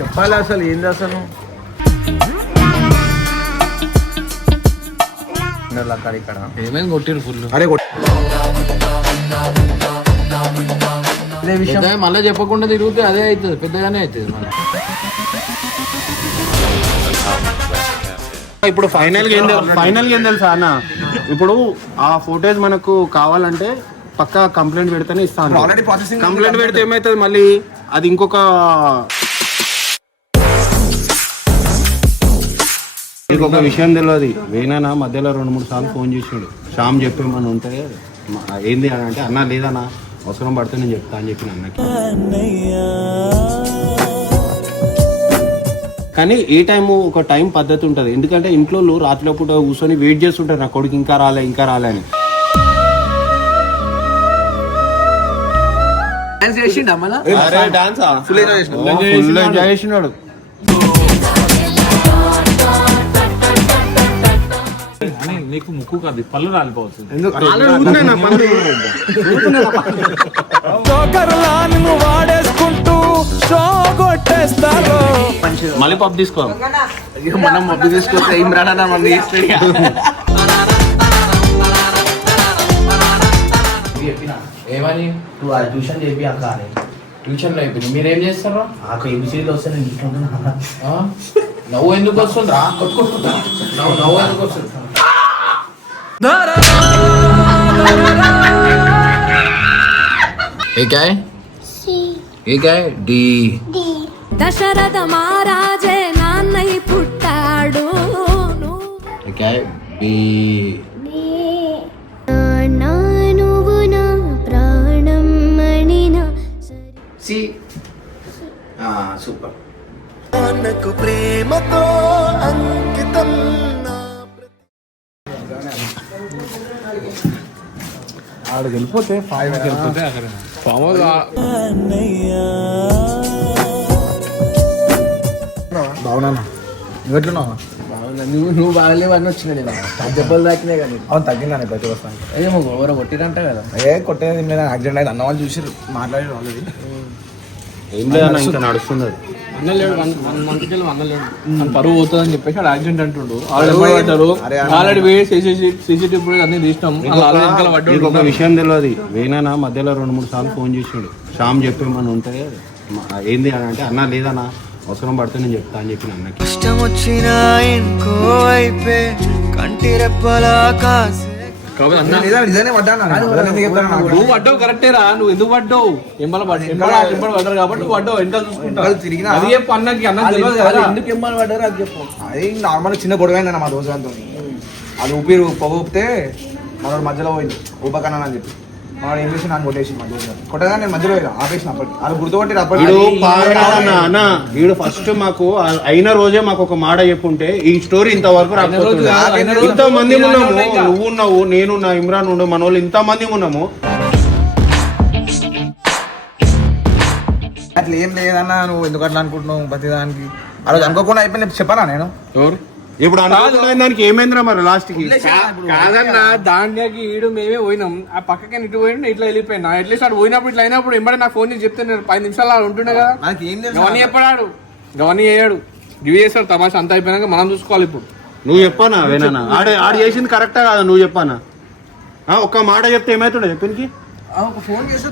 చెప్పాలి అసలు ఏంది అసలు ఇక్కడ ఏమైంది కొట్టిరు ఫుల్ అరే అదే విషయం మళ్ళీ చెప్పకుండా తిరిగితే అదే అవుతుంది పెద్దగానే అవుతుంది మళ్ళీ ఇప్పుడు ఫైనల్ గా ఏం తెలుసా అన్న ఇప్పుడు ఆ ఫోటోస్ మనకు కావాలంటే పక్కా కంప్లైంట్ పెడితేనే ఇస్తాను కంప్లైంట్ పెడితే ఏమవుతుంది మళ్ళీ అది ఇంకొక విషయం తెలియదు వేనా మధ్యలో 2-3 సార్లు ఫోన్ చేసాడు శ్యామ్ చెప్పేమని ఉంటే ఏంది అని అంటే అన్న లేదన్నా అవసరం పడితే నేను చెప్తా అని చెప్పిన అన్నకి కానీ ఏ టైము ఒక టైం పద్ధతి ఉంటుంది ఎందుకంటే ఇంట్లో రాత్రిలో పూట కూర్చొని వెయిట్ చేస్తుంటారు నా కొడుకు ఇంకా రాలే అని చేసినాడు నీకు ముక్కు కాదు పళ్ళు రాలిపోవచ్చు మళ్ళీ పప్పు తీసుకో మనం పప్పు తీసుకొస్తే ఏం రానా మన ఏమని నువ్వు ట్యూషన్ చెప్పి అక్క ట్యూషన్ లో అయిపోయింది మీరేం చేస్తారా నాకు ఏబిసిడీలు వస్తే నేను ఇంట్లో ఉంటున్నా నవ్వు ఎందుకు వస్తుందా నవ్వు ఎందుకు వస్తుంది దశరథ మహారాజే నాన్నై పుట్టాడు నువ్వు నా ప్రాణం మణినా సూపర్ ప్రేమతో అంకితం ఆడికి వెళ్ళిపోతే బాగున్నా నువ్వెట్లున్నావా నువ్వు బాగలేవు అని వచ్చినా నేను దెబ్బలు తాకినాయి కానీ అవును తగ్గిందని ప్రతి వస్తాను ఏమో ఎవరో కొట్టిరంట కదా కొట్టేది మీద యాక్సిడెంట్ అయింది అన్న వాళ్ళు చూసి మాట్లాడి ఆల్రెడీ ఏం లేదన్న ఇంకా నడుస్తుంది అన్నలేడు పరువు పోతుంది అని చెప్పేసి యాక్సిడెంట్ అంటుండు ఆల్రెడీ సీసీటీవీ అన్ని తీసినాం ఒక విషయం తెలియదు వేనా మధ్యలో 2-3 సార్లు ఫోన్ చేసాడు శ్యామ్ చెప్పేమని ఉంటే ఏంది అని అంటే అన్న లేదన్నా అవసరం పడితే నేను చెప్తా అని చెప్పిన అన్నకి ఇష్టం వచ్చిన ఇంకో అయిపే కంటి రెప్పలా కాసే నువ్వు పడ్డావు కరెక్టేరా నువ్వు ఎందుకు పడ్డావు పడ్డారు కాబట్టి నువ్వు పడ్డావు ఎంత చూసుకుంటావు తిరిగిన అది చెప్పు అన్నకి అన్న తెలియదు కదా ఎందుకు ఎమ్మలు పడ్డారు అది చెప్పు అది నార్మల్ చిన్న గొడవ అయిందన్న మా దోశతో అది ఊపిరి పొగొప్తే మనోడు మధ్యలో పోయింది ఊపకన్నా అని చెప్పి మనోడు ఏం చేసి నాకు కొట్టేసి మా దోశ కొట్టగా నేను మధ్యలో ఆపేసిన అప్పటి అది గుర్తుపట్టి వీడు ఫస్ట్ మాకు అయిన రోజే మాకు ఒక మాట చెప్పుంటే ఈ స్టోరీ ఇంతవరకు ఇంత మంది ఉన్నాము నువ్వు ఉన్నావు నేను నా ఇమ్రాన్ ఉండు మన వాళ్ళు ఇంత మంది ఉన్నాము అట్లా ఏం లేదన్నా నువ్వు ఎందుకు అట్లా అనుకుంటున్నావు ప్రతిదానికి ఆ రోజు అనుకోకుండా అయిపోయింది చెప్పానా నేను ఎవరు ఇప్పుడు దానికి ఏమైందిరా మరి లాస్ట్ కి కాదన్నా దాంట్లోకి ఈడు మేమే పోయినాం ఆ పక్కకి ఇటు పోయినా ఇట్లా వెళ్ళిపోయినా అట్లీస్ట్ అటు పోయినప్పుడు ఇట్లా అయినప్పుడు ఎంబడే నాకు ఫోన్ చేసి చెప్తే నేను 5 నిమిషాలు అలా ఉంటుండే కదా గవన్నీ చెప్పడాడు గవన్నీ అయ్యాడు గివ్ చేస్తాడు తమాషా అంతా అయిపోయినాక మనం చూసుకోవాలి ఇప్పుడు నువ్వు చెప్పానా వేనా ఆడు చేసింది కరెక్టా కాదా నువ్వు చెప్పానా ఒక్క మాట చెప్తే ఏమైతుండే చెప్పినకి ఫోన్ చేస్తే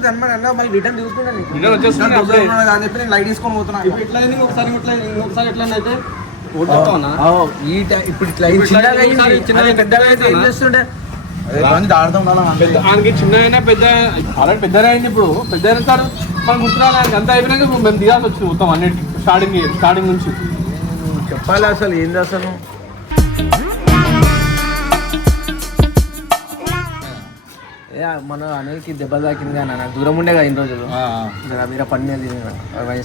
మళ్ళీ రిటర్న్ తిరుగుతుండే లైట్ తీసుకొని పోతున్నా ఒకసారి ఎట్లా అయితే ఇప్పుడు ఇట్లా పెద్దగా అయితే ఏం చేస్తుండే ఆయనకి చిన్న పెద్ద ఆల్రెడీ పెద్దగా అయింది ఇప్పుడు పెద్ద అయినారు మనం గుర్తురాలి అంతా అయిపోయినాక మేము దిగాల్సి వచ్చింది మొత్తం అన్నిటి స్టార్టింగ్ నుంచి చెప్పాలి అసలు ఏంది అసలు మన అనిల్కి దెబ్బలు తాకింది కానీ నాకు దూరం ఉండే కదా ఇన్ని రోజులు మీరు పని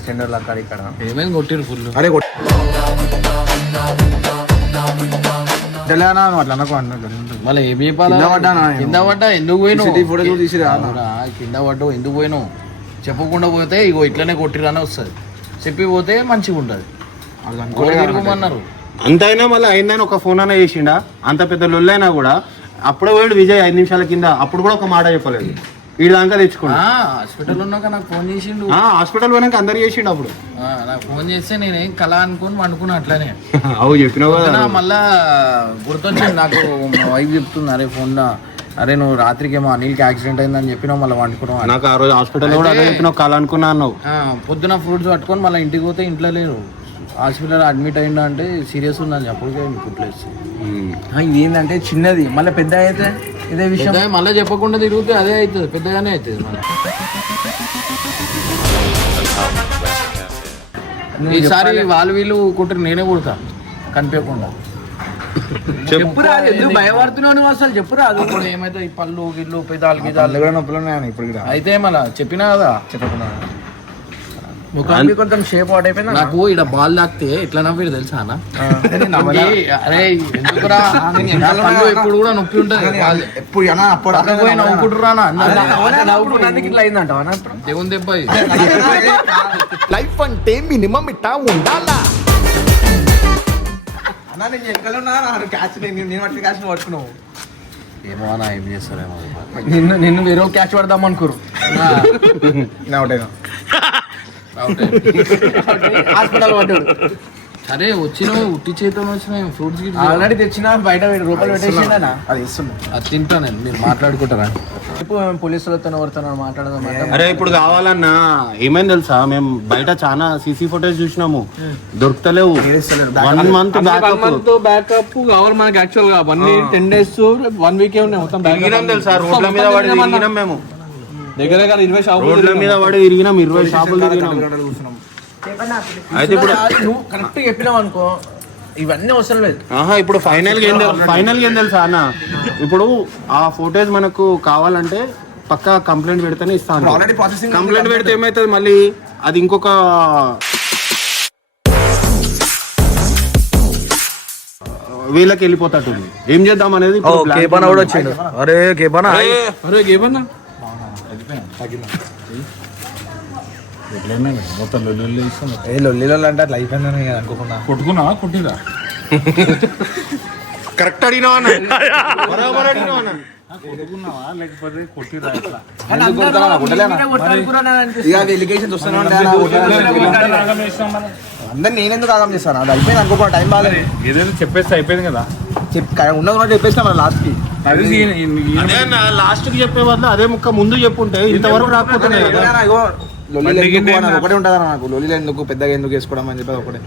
స్టాండర్డ్ అక్కడ ఇక్కడ ఏమైంది కొట్టిరు ఫుల్ అరే తెలంగాణ అట్లా అనుకో మళ్ళీ ఏం చెప్పాలి కింద పడ్డా ఎందుకు పోయినావు కింద పడ్డావు ఎందుకు పోయినావు చెప్పకుండా పోతే ఇగో ఇట్లనే కొట్టిరానే వస్తుంది చెప్పి పోతే మంచిగా ఉంటుంది తిరుగుమన్నారు అంతైనా మళ్ళీ అయిందని ఒక ఫోన్ అన్నా చేసిండా అంత పెద్ద లొల్లైనా కూడా అప్పుడే పోయాడు విజయ్ 5 నిమిషాల కింద అప్పుడు కూడా ఒక మాట చెప్పలేదు వీడి దాకా తెచ్చుకున్నా. హాస్పిటల్ ఉన్నాక నాకు ఫోన్ చేసిండు. హాస్పిటల్ పోయినాక అందరు చేసిండు అప్పుడు. నాకు ఫోన్ చేస్తే నేనేం కళ అనుకుని వండుకున్నా అట్లనే. అవు చెప్పినావు కదా. మళ్ళా గుర్తొచ్చింది నాకు, మా వైఫ్ చెప్తుంది, అరే ఫోన్లో అరే నువ్వు రాత్రికి ఏమో అనిల్కి యాక్సిడెంట్ అయిందని చెప్పినావు, మళ్ళీ వండుకున్నావు. నాకు ఆ రోజు హాస్పిటల్లో కూడా అదే చెప్పినావు, కళ అనుకున్నా అన్నావు. పొద్దున ఫ్రూట్స్ పట్టుకొని మళ్ళీ ఇంటికి పోతే ఇంట్లో లేరు. హాస్పిటల్ అడ్మిట్ అయిందా అంటే సీరియస్ ఉందని అప్పటికే ప్లేస్. ఇది ఏంటంటే చిన్నది, మళ్ళీ పెద్ద అయితే ఇదే విషయం మళ్ళీ చెప్పకుండా తిరిగితే అదే అవుతుంది, పెద్దగానే అవుతుంది. మళ్ళీ ఈసారి వాళ్ళు వీళ్ళు కుట్టిన నేనే కుడతా కనిపించకుండా. చెప్పురా, ఎందుకు భయపడుతున్నావు అసలు? చెప్పురా. అప్పుడు ఏమైతే ఈ పళ్ళు గిళ్ళు పెదాలు గిదాలు కూడా నొప్పులు ఉన్నాయని ఇప్పుడు కూడా అయితే మళ్ళా చెప్పినా కదా, చెప్పకుండా ముఖానికి కొంచెం షేప్ అవుట్ అయిపోయింది. నాకు ఇక్కడ బాల్ తాకితే ఎట్లా నవ్వేది తెలుసా అన్న? అరే ఎందుకురా ఎప్పుడు కూడా నొప్పి ఉంటుంది. ఎప్పుడు నవ్వుకుంటురా ఇట్లా అయిందంట దేవుని దెబ్బ. లైఫ్ అంటే మినిమం ఇట్టా ఉండాలా. అన్నా నేను ఎక్కడున్నా క్యాచ్ నేను పట్టిన క్యాచ్ పట్టుకున్నావు. ఏమో అన్న ఏం చేస్తారేమో. నిన్ను వేరే క్యాచ్ పడదాం అనుకోరు. అవుటైనా హాస్పిటల్ పడ్డాడు. అరే వచ్చిన ఉట్టి చేతితో వచ్చిన ఫ్రూట్స్ ఆల్రెడీ తెచ్చిన బయట రూపాయలు పెట్టేసిండనా అది ఇస్తున్నా. అది తింటా నేను, మీరు మాట్లాడుకుంటారా? ఇప్పుడు పోలీసులతో ఎవరితో మాట్లాడదాం. అరే ఇప్పుడు కావాలన్నా ఏమైంది తెలుసా, మేము బయట చాలా సీసీ ఫుటేజ్ చూసినాము, దొరుకుతలేవు. 1 month బ్యాకప్ కావాలి మనకి. యాక్చువల్ గా 10 days 1 week ఉన్నాయి మొత్తం. తెలుసా రోడ్ల మీద పడి తిరిగినాం మేము, దగ్గర 20 షాపులు రోడ్ల మీద పడి తిరిగినాం, 20 షాపులు తిరిగినాం. అయితే ఇప్పుడు నువ్వు కరెక్ట్ చెప్పినావు అనుకో, ఇవన్నీ అవసరం లేదు. ఇప్పుడు ఫైనల్ ఏం తెలుసా అన్న, ఇప్పుడు ఆ ఫోటోస్ మనకు కావాలంటే పక్కా కంప్లైంట్ పెడితేనే ఇస్తాను. ఆల్రెడీ ప్రాసెసింగ్ కంప్లైంట్ పెడితే ఏమవుతుంది, మళ్ళీ అది ఇంకొక వీళ్ళకి వెళ్ళిపోతాడు. ఏం చేద్దాం అనేది కేపన్నా కూడా వచ్చిండు. అరే కేపన్నా, అరే గేమన్నా మొత్తం లొల్లిలో అంటే అట్లా అయిపోయిందని అనుకోకుండా కొట్టుకున్నావా కొట్టిరా? కరెక్ట్ అడిగినావా బరాబర్ అడిగినావా? కొట్టుకున్నావా లేకపోతే కొట్టిరా? అందరు నేనెందుకు ఆగం చేస్తాను? అది అయిపోయింది అనుకోకుండా, టైం బాగాలేదు. ఏదైనా చెప్పేస్తే అయిపోయింది కదా. ఉన్నది కూడా చెప్పేసిన లాస్ట్ కి. అదే లాస్ట్ కి చెప్పే బదులు అదే ముక్క ముందు చెప్పుంటే ఇంతవరకు రాకపోతున్నాయి కదా. ఒకటే ఉంటుంది నాకు, లొల్లి ఎందుకు పెద్దగా ఎందుకు వేసుకోవడం అని చెప్పి ఒకటే.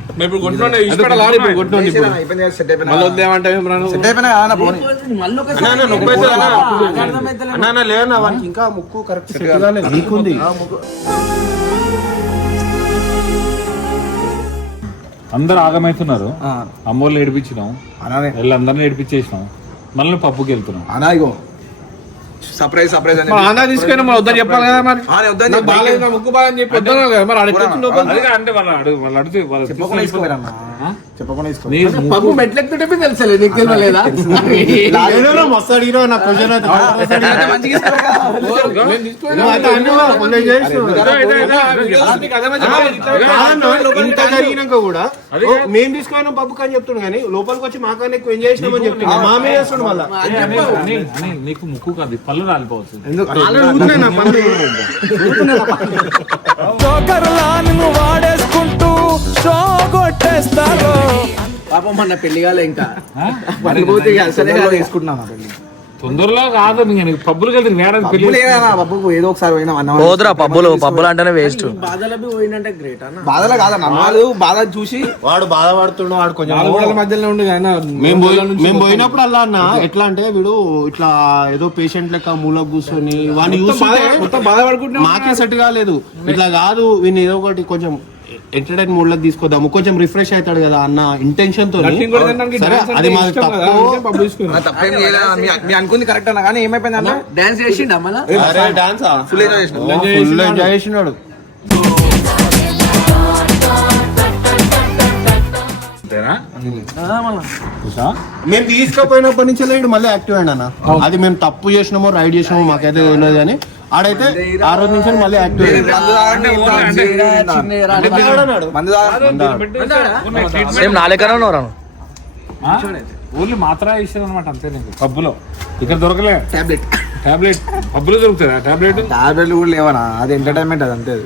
సెట్ అయిపోయినా లేదా వానికి ఇంకా ముక్కు కరెక్ట్ సెట్ కాలేదు, నీకుంది. అందరు ఆగమవుతున్నారు. అమ్మోళ్ళు ఏడిపించినాం, వీళ్ళందరినీ ఏడిపించేసినాం, మళ్ళీ పప్పుకి వెళ్తున్నాం. అనా ఇగో సర్ప్రైజ్ అని ఆంధ్ర తీసుకొని మనం వద్దని చెప్పాలి కదా. మరి బాగాలేదు ముక్కు బాగా అని చెప్పి వద్దాను కదా. మరి అంటే వాళ్ళు అడితే చెప్పకుండా పప్పు మెట్లెక్కుతుంటే తెలుసలే, నీకు తెలియలేదా? మస్తు అడిగినా నా క్వశ్చన్ ఇంత జరిగినాక కూడా మేము తీసుకున్నాం పప్పు అని చెప్తున్నాం, కానీ లోపలికి వచ్చి మాకన్నా ఎక్కువ ఎంజాయ్ చేసినామని చెప్తున్నాం. మామే చేస్తున్నాం మళ్ళీ. నీకు ముక్కు కాదు, పళ్ళు రాలిపోవచ్చు. వాడేసుకుంటూ షో కొట్టేస్తారు. పాపం మన పెళ్లి కాలే ఇంకా తీసుకుంటున్నాను. తొందరలో కాదు, పబ్బులు కలిసి నేడానికి పెళ్లి ఏదో ఒకసారి పోదురా పబ్బులు అంటేనే వేస్ట్. బాధలో కాదన్న, వాళ్ళు బాధ చూసి వాడు బాధపడుతున్నాడు. వాడు కొంచెం మధ్యలో ఉండి మేము పోయినప్పుడు అలా అన్న ఎట్లా అంటే వీడు ఇట్లా ఏదో పేషెంట్ లెక్క మూలకు కూర్చొని వాడిని చూస్తుంటే బాధపడుకుంటున్నా. మాకే సెట్ కాలేదు. ఇట్లా కాదు, వీడిని ఏదో ఒకటి కొంచెం ఎంటర్టైన్ మూడ్ లోకి తీసుకొద్దాము, కొంచెం రిఫ్రెష్ అవుతాడు కదా అన్న ఇంటెన్షన్ తో. సరే అది మాది తప్పేం మీ అనుకుంది కరెక్ట్ అన్న, కానీ ఏమైపోయింది అన్న, డాన్స్ చేసిండు ఫుల్ ఎంజాయ్ చేసినాడు. మేము తీసుకుపోయినప్పటి నుంచి లేడు మళ్ళీ యాక్టివ్ అయ్యాడు అన్న. అది మేము తప్పు చేసినామో రైడ్ చేసినామో మాకైతే తెలియదు, కానీ ఆడైతే ఆ రోజు నుంచి మళ్ళీ యాక్టివ్ సేమ్ నా లెక్కనే ఉన్నారా? ఓన్లీ మాత్ర ఇస్తారు అనమాట అంతే నీకు పబ్బులో. ఇక్కడ దొరకలే టాబ్లెట్ టాబ్లెట్, పబ్బులో దొరుకుతుందా టాబ్లెట్? టాబ్లెట్లు కూడా లేవనా, అది ఎంటర్టైన్మెంట్ అది అంతే.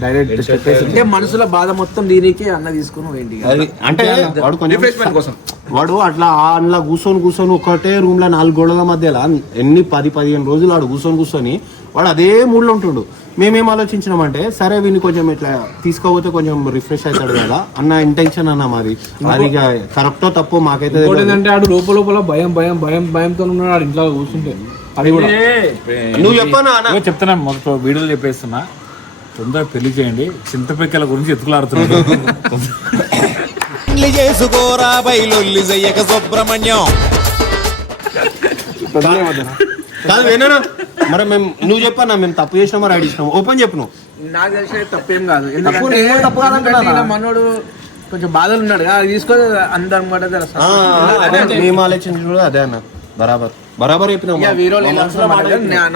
డైరెక్ట్ చెప్పేసి అంటే మనసులో బాధ మొత్తం దీనికి అన్న తీసుకుని పోయింది. అది అంటే వాడు కొంచెం రిఫ్రెష్మెంట్ కోసం వాడు అట్లా అందులో కూర్చొని ఒకటే రూమ్ లో 4 గోడల మధ్యలో ఎన్ని 10-15 రోజులు వాడు కూర్చొని వాడు అదే మూడ్లో ఉంటుండు. మేమేం ఆలోచించినామంటే సరే వీని కొంచెం ఇట్లా తీసుకోపోతే కొంచెం రిఫ్రెష్ అవుతాడు కదా అన్న ఇంటెన్షన్ అన్న మాది. అది కరెక్టో తప్పో మాకైతే ఏంటంటే ఆడు లోపల భయంతో ఉన్నాడు ఆడు ఇంట్లో కూర్చుంటే. అది కూడా నువ్వు చెప్పనా అన్న? చెప్తున్నా, మొదట వీడియోలు చెప్పేస్తున్నా, తొందరగా పెళ్లి చేయండి. చింతపిక్కల గురించి ఎత్తుకులాడుతున్నాడు. చేసుకోరా బయలొల్లి చెయ్యక సుబ్రహ్మణ్యం. కాదు వేనా మరి మేము నువ్వు చెప్పన్నా మేము తప్పు చేసినా మరి ఐడి ఇచ్చినాం ఓపెన్ చెప్పు. నువ్వు నాకు తెలిసిన తప్పేం కాదు, ఎందుకంటే మనోడు కొంచెం బాధలు ఉన్నాడు కదా, అది తీసుకొని అందరం కూడా అదే మేము ఆలోచించి కూడా అదే అన్న. బరాబర్ చెప్పినాం.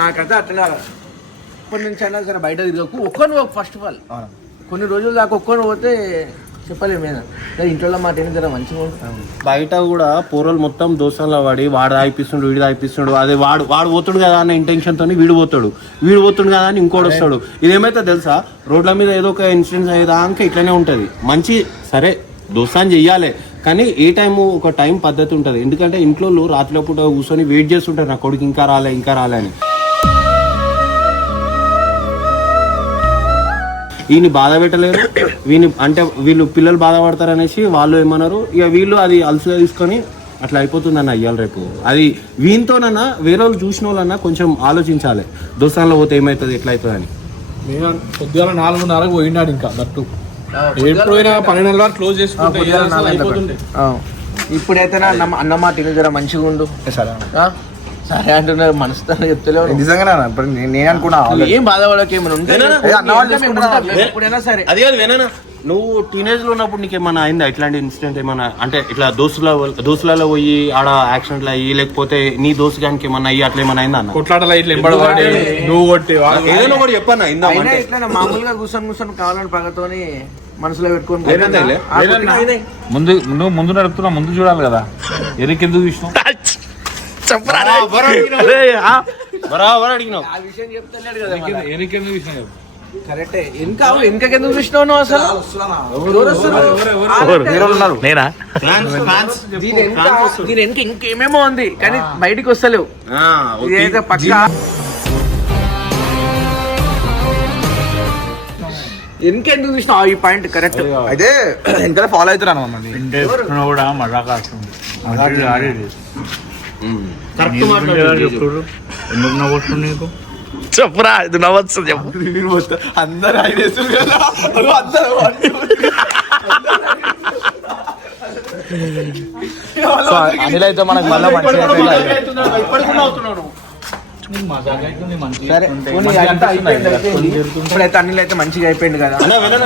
నాకైతే అట్లా ఇప్పటి నుంచి అయినా సరే బయట తిరగకు, ఒక్కను ఫస్ట్ ఆఫ్ ఆల్ కొన్ని రోజులు దాకా ఒక్కను పోతే చెప్పలేము. ఇంట్లో మాట ఏం జర మంచిగా ఉంటుంది. బయట కూడా పూర్వలు మొత్తం దోసాల్లో వాడి వాడు ఆయిపిస్తుండు వీడు ఆయిపిస్తుండు, అదే వాడు పోతాడు కదా అన్న ఇంటెన్షన్ తోని వీడు పోతాడు కదా అని ఇంకోటి వస్తాడు. ఇదేమైతే తెలుసా, రోడ్ల మీద ఏదో ఒక ఇన్సిడెంట్ అయ్యేదాకా ఇట్లనే ఉంటది. మంచి సరే దోస్తాన్ని చెయ్యాలి కానీ ఏ టైము ఒక టైం పద్ధతి ఉంటుంది. ఎందుకంటే ఇంట్లో రాత్రిలో పూట కూర్చొని వెయిట్ చేస్తుంటారు నా కొడుకు ఇంకా రాలే అని. వీని బాధ పెట్టలేరు, వీళ్ళు పిల్లలు బాధపడతారు అనేసి వాళ్ళు ఏమన్నారు, ఇక వీళ్ళు అది అలసిగా తీసుకొని అట్లా అయిపోతుందన్న అయ్యాలి రేపు. అది వీనితోనన్నా వేరే వాళ్ళు చూసిన వాళ్ళన్నా కొంచెం ఆలోచించాలి, దోస్తాన్లో పోతే ఏమవుతుంది ఎట్లా అవుతుంది అని. నేను పొద్దుగాల 4:30 పోయినాడు ఇంకా దట్టు ఎప్పుడైనా 12 వరకు క్లోజ్ చేసుకుంటే. ఇప్పుడైతే అన్నమాట జర మంచిగా ఉండు సరే అంటున్నారు, మనసుతో చెప్తలేవు నిజంగా. నేను అనుకున్నా ఏం బాధపడక ఎప్పుడైనా సరే. అది కాదు వేనా, నువ్వు టీనేజ్ లో ఉన్నప్పుడు నీకు ఏమన్నా అయిందా ఇట్లాంటి ఇన్సిడెంట్ ఏమన్నా? అంటే ఇట్లా దోస్తులలో పోయి ఆడ యాక్సిడెంట్లు అయ్యి లేకపోతే నీ దోస్తు గానికి ఏమన్నా అయ్యి అట్లా ఏమన్నా అయిందా? కొట్లాటలు ఇట్లా ఎంబడవాడి నువ్వు కొట్టి ఏదైనా కూడా చెప్పన్నా ఇందా ఇట్లా మామూలుగా కూర్చొని కావాలని పగతోని మనసులో పెట్టుకొని ముందు నడుపుతున్నా, ముందు చూడాలి కదా. ఎరికెందుకు చూసినావు? కరెక్టే. ఎందుకు చూసినావు అసలు? దీని వెనక ఇంకేమేమో ఉంది కానీ బయటికి వస్తలేవు. ఇదైతే పక్కా ఎందుకు చూసినావు ఈ పాయింట్ కరెక్ట్. అయితే ఇంకా ఫాలో అవుతున్నాను కూడా మజాక్ వస్తుంది. కరెక్ట్ మాట్లాడు. ఎందుకు నవ్వుతుంది నీకు? చెప్పురా, ఇది నవ్వచ్చు చెప్పు. అందరు అనిల్ అయితే మనకు మళ్ళీ ఇప్పుడైతే అనిల్ అయితే మంచిగా అయిపోయింది కదా,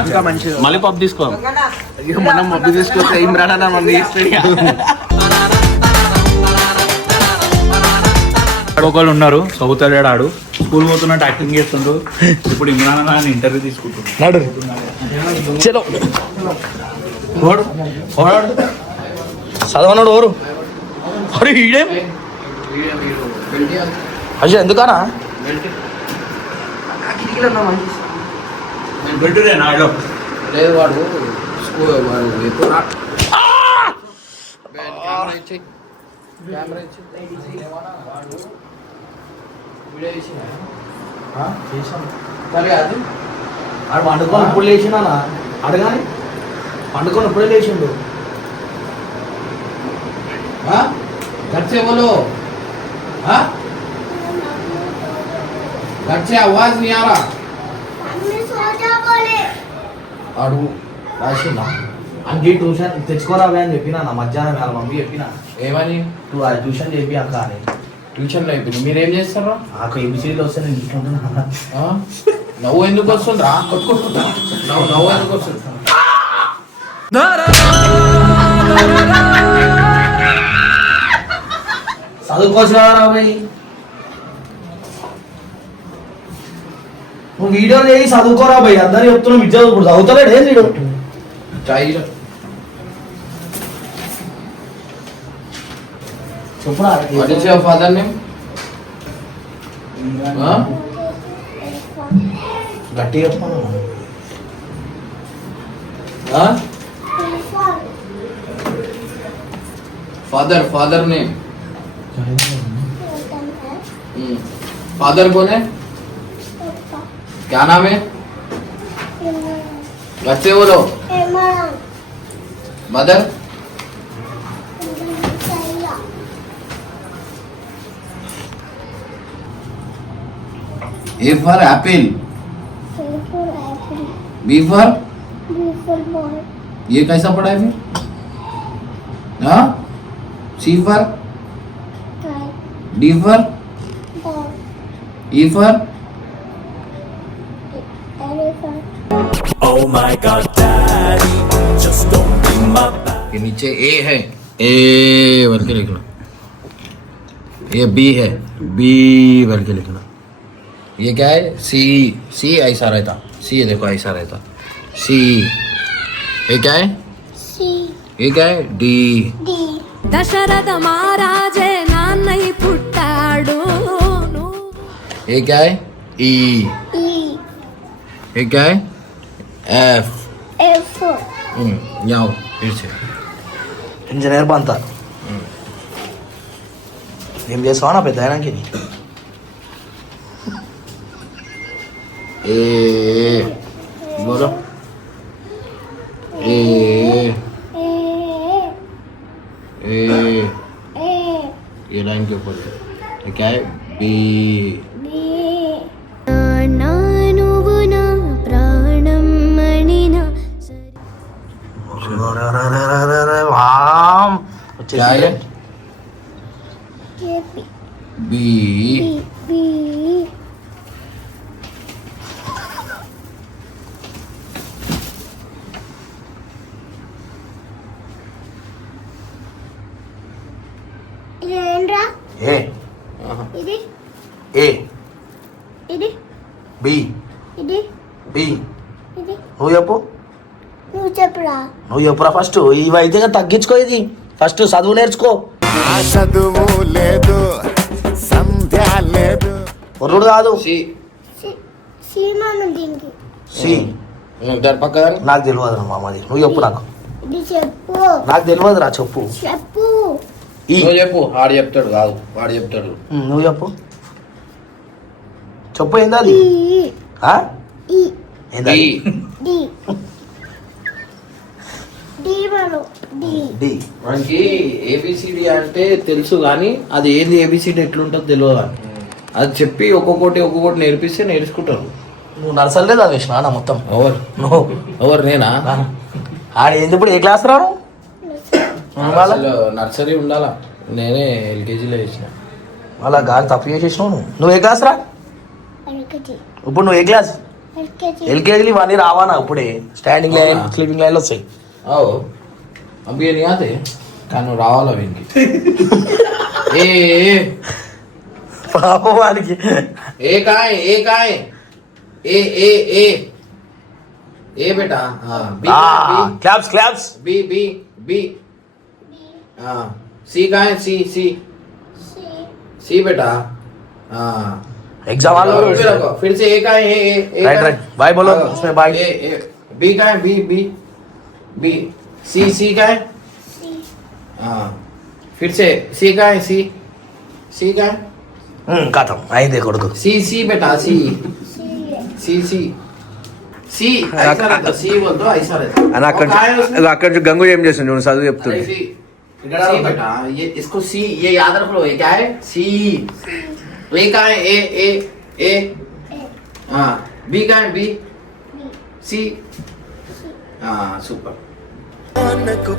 ఇంకా మంచిగా మళ్ళీ పప్పు తీసుకో. మనం మబ్బు తీసుకొస్తే ఏం రానా మన ఒకళ్ళు ఉన్నారు చదువుతాడు, స్కూల్ పోతున్నట్టు యాక్టింగ్ చేస్తుండ్రు. ఇప్పుడు ఇమ్రాన్ అని ఇంటర్వ్యూ తీసుకుంటున్నాడు. చదవనాడు ఎవరు? అరే ఈడే అయ్యా ఎందుకనా లేదు వాడు స్కూల్ సరే అది ఆడు పండుకొని ఇప్పుడు లేచినా అడగాని పండుకొని ఇప్పుడే లేచిండు. घरचे बोलो, हाँ? घरचे आवाज नहीं आ रहा. ఆడు రాసిందా అంటే ట్యూషన్ తెచ్చుకోరావే అని చెప్పినా నా మధ్యాహ్నం వాళ్ళ మమ్మీ చెప్పినా ఏమని నువ్వు అది ట్యూషన్ చెప్పి అక్క అని. ట్యూషన్లో అయిపోయింది. మీరేం చేస్తారా? నాకు ఏబిసిడీలో వస్తే నేను చూసుకుంటున్నా. నవ్వు ఎందుకు వస్తుందా? నవ్వు ఎందుకు వస్తుంది? చదువుకోవచ్చు కదా రాబోయ్, నువ్వు వీడియో చేయి చదువుకోరా పోయి. అందరూ చెప్తున్నావు విద్య ఇప్పుడు చదువుతలేడు ఏం వీడు. What is your father name? Huh? గట్టి చెప్పాను. Huh? Father name. Father कौन है? क्या नाम है? बच्चे बोलो. Mother? A for apple. B for? ये कैसा पढ़ा है फिर? हाँ? C for? D for? E for? के नीचे A है, A भर के लिखना. ये B है, B भर के लिखना. ये क्या है? C ऐसा रहता. C देखो ऐसा रहता. C. ये क्या है? ये क्या है? D. దశరథ మహారాజే నాన్నై పుట్టాడు ये क्या है? E. ये क्या है? F. यहाँ फिर से. ఇంజనీర్ బంత ఏం చేస్తావా నా పెద్ద ఆయనకి A. बोलो. A. ये लाइन के ऊपर ये क्या है? B. నా నువ్వు నా ప్రాణం మణినా क्या है? B. A A B B నువ్వు చెప్పు నువ్వు చెప్పురా. నువ్వు చెప్పురా ఫస్ట్ ఇవి అయితే తగ్గించుకో ఇది ఫస్ట్ చదువు నేర్చుకో చదువు లేదు సంధ్య లేదు ఒర్రుడు కాదు C. సీమాను దీనికి సి इधर पक्का है? నాకు తెలియదు మామది నువ్వు చెప్పు నాకు ఇది చెప్పు నాకు తెలియదురా చెప్పు చెప్పు. ఈ నువ్వు చెప్పు. ఆడు చెప్తాడు కాదు, వాడు చెప్తాడు. నువ్వు చెప్పు చెప్పు ఏంది అది ఈ ఆ? ఈ ఏంది అది? డి డి మను డి డి మనకి ఏబిసిడి అంటే తెలుసు కానీ అది ఏంది ఏబిసిడి ఎట్లుంటుందో తెలియదు అని. అది చెప్పి ఒక్కొక్కటి నేర్పిస్తే నేర్చుకుంటారు. నువ్వు నర్సరీలేదు అది వేసిన నా మొత్తం ఎవరు నువ్వు ఎవరు నేనా? ఆడ ఏంది ఇప్పుడు ఏ క్లాస్ రాను అసలు నర్సరీ ఉండాలా. నేనే ఎల్కేజీలో వేసిన. అలా గాలి తప్పు చేసేసినావు నువ్వు ఏ క్లాస్ రా ఎల్కేజీ ఇప్పుడు నువ్వు ఏ క్లాస్ ఎల్కేజీ ఎల్కేజీలు ఇవన్నీ రావానా ఇప్పుడే స్టాండింగ్ లైన్ అవునా? స్లీపింగ్ లైన్లు వస్తాయి आओ अभी ये नहीं आते कानू रावाला इनकी ए పాపం వాడికి ए कहाँ है? ए कहाँ है? ए ए ए ए बेटा. हाँ B claps claps B B B. हाँ सी कहाँ है? सी सी सी बेटा. हाँ एग्जाम वालों फिर से ए कहाँ है? ए राइट राइट बाय बोलो उसमें बाय ए बी कहाँ है? B B B. C C कहाँ है? हाँ फिर से सी कहाँ है? सी सी कहाँ है? खत्म आइंदे కొడుకు सी सी बेटा सी सी सी सी ऐसा रहता. सी बोल दो ऐसा रहता. అని और कहाँ है उसमें? అక్కడ గంగు ఏం చేసిండు చూడు చదువు చెప్తుండే अरे सी सी बेटा ये इसको सी ये याद रख लो. ये क्या है? सी. ए कहाँ है? ए ए ए. हाँ बी कहाँ है? B C. हाँ सुपर.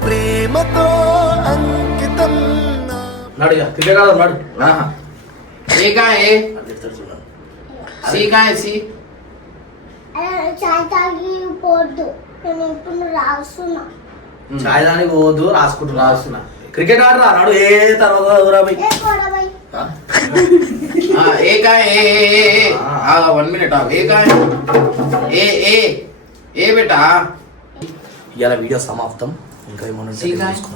ప్రేమతో అంకితం నడు ఇక క్రికెట్ ఆడదాం నడు हाँ ए कहाँ है? सी कहाँ है? सी. చాయ్ తాగి పోద్దు. నేను ఇప్పుడు రాస్తున్నా. చాయ్ దానికి పోదు రాసుకుంటున్నా క్రికెట్ ఆడరా నడు ఏ తర్వాత ఊరా పోయి. ఏ గొడవై हाँ ए कहाँ है? ए हाँ 1 मिनट. आप ए कहाँ है? ए ए ए बेटा. ఇవాళ వీడియో సమాప్తం ఇంకా ఏమన్నా सी कहाँ है? చూసుకో